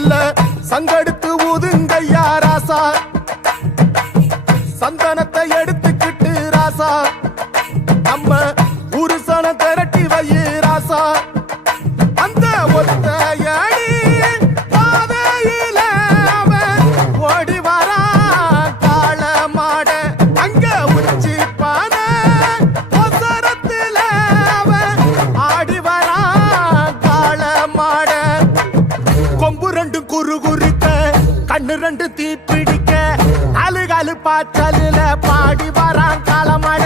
நல்ல சங்கெடுத்து ஊதுங்கய்யா ராசா சந்தனத்தை எடுத்துக்கிட்டு ராசா நம்ம புருஷன திரட்டி வையே ராசா அந்த ஒத்தையடி பாதையில அவன் ஓடி வரான் காள மாட அங்க உச்சி பானை ஒசரத்துல அவன் ஆடி வரான் காள மாட கொம்பு ரெண்டு குறுகுறுக்க கண்ணு ரெண்டு தீப்பிடிக்க அழுகாலு பாச்சலில பாடி வரான் காள மாட